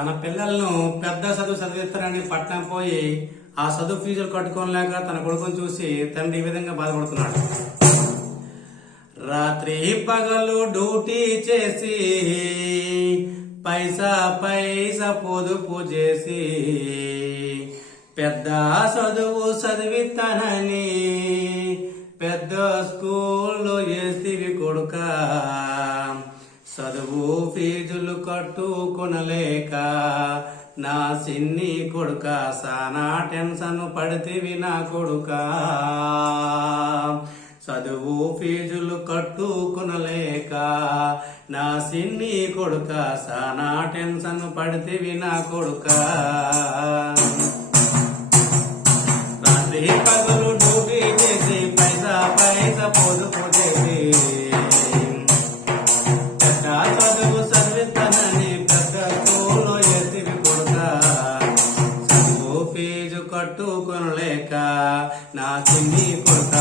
తన పిల్లలను పెద్ద చదువు చదివిస్తారని పట్నం పోయి ఆ చదువు ఫీజులు కట్టుకోలేక తన కొడుకుని చూసి తండ్రి ఈ విధంగా బాధపడుతున్నాడు. రాత్రి పగలు డ్యూటీ చేసి పైసా పొదుపు చేసి పెద్ద చదువు చదివిస్తానని పెద్ద స్కూల్లో వేస్తీవి కొడుక, చదువు ఫీజులు కట్టుకొనలేక నా సిన్ని కొడుక సానా టెన్షన్ పడితేవి నా కొడుక, చదువు ఫీజులు కట్టుకొనలేక నా సిన్ని కొడుక సానా టెన్షన్ పడితేవి నా కొడుక. రాత్రి పగలు డ్యూటీ చేసి పైసా పొదుపు చేసి పెద్ద చదువు చదివిస్తానని పెద్ద స్కూల్లో ఎత్తివి కొడుక, చదువు ఫీజు కట్టుకొనలేక నా సిన్ని కొడుక